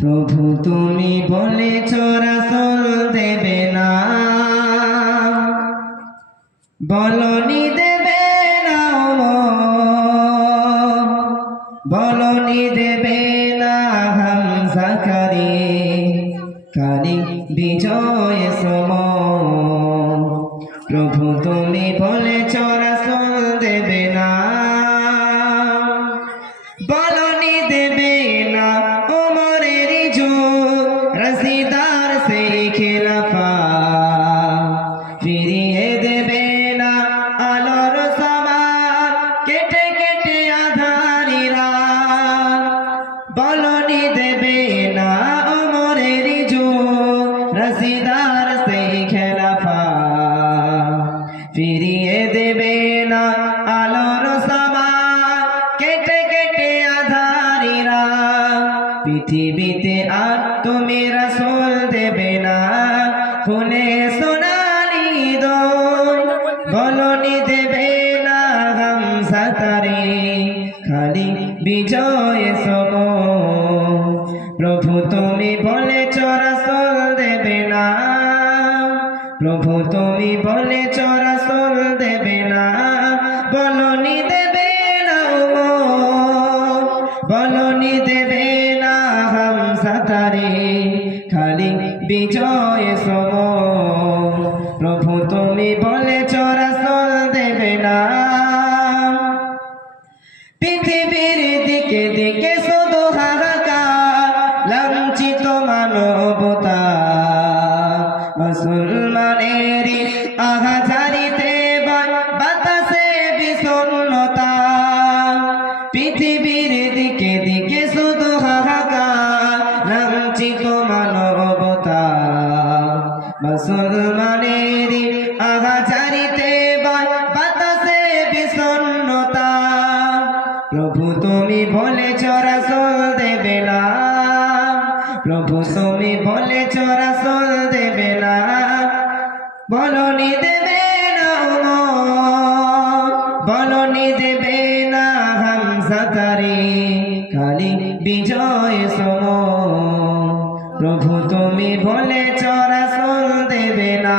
প্রভু তুমি বলেছ রাসূল দেবে না, বলনি দেবে না, বলনি দেবে না হামজা কারি বিজয় সম। প্রভু তুমি বলেছ রাসূল দেবে না, বলনি দেবে না ওমরের যুগ রশিদার সেই খেলাফা, ফিরিয়ে দেবে না আলোর সমান কেটে কেটে আধারিরা, বলনি দেবে না ওমরের যুগ রশিদার সেই খেলাফা, ফিরিয়ে দেবে না আলোর সমান কেটে কেটে আধারিরা। পৃথিবীতে আর তুমি রাসূল দেবে না, খুলে সোনালি দই, বলনি দেবে না হামজা খালি বিজয় সম। প্রভু তুমি বলেছ রাসূল দেবে না, প্রভু তুমি বলেছ রাসূল দেবে না, বলনি দেবে না বলনি দেবে না হামজা খালি বিজয় সম। প্রভু তুমি বলেছ রাসূল দেবে না, পৃথিবীর দিকে দিকে শুধু হাহাকার, লাঞ্ছিত মানবতা মুসলমানের আহাজারিতে বাতাসে বিষণ্ণতা। পৃথিবীর দিকে দিকে শুধু হাহাকার, লাঞ্ছিত মানবতা মুসলমানের আহাজারিতে বাতাসে বিষণ্ণতা। প্রভু তুমি বলেছ রাসূল দেবে না, প্রভু তুমি বলেছ রাসূল দেবে না, বলনি দেবে না বলনি দেবে না হামজা খালি বিজয় সম। প্রভু তুমি বলেছ রাসূল দেবে না।